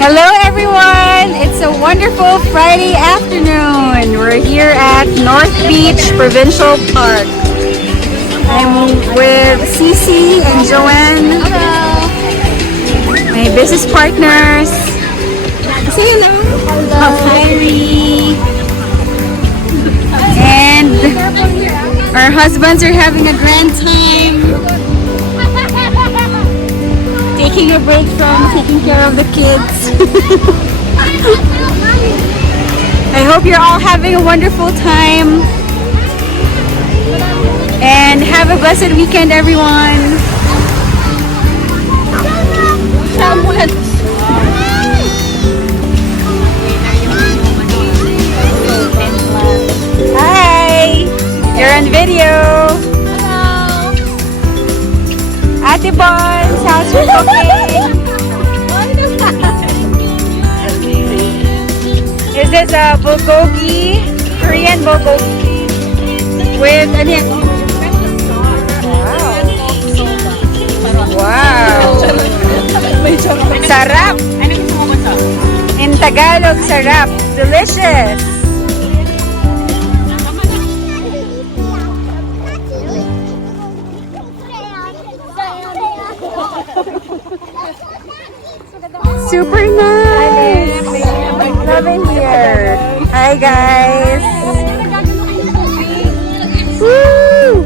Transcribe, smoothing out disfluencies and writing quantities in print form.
Hello everyone! It's a wonderful Friday afternoon. We're here at North Beach Provincial Park. I'm with Cece and Joanne. Hello! My business partners. Say hello! Kyrie. And our husbands are having a grand time. Taking a break from taking care of the kids. I hope you're all having a wonderful time. And have a blessed weekend, everyone. Hi! You're on video. Ate Bon's, how's your cooking? Is this a bulgogi? Korean bulgogi? With ano yan? Wow! Sarap! In Tagalog, sarap. Delicious! Super nice! Love it here! Hi guys! Woo!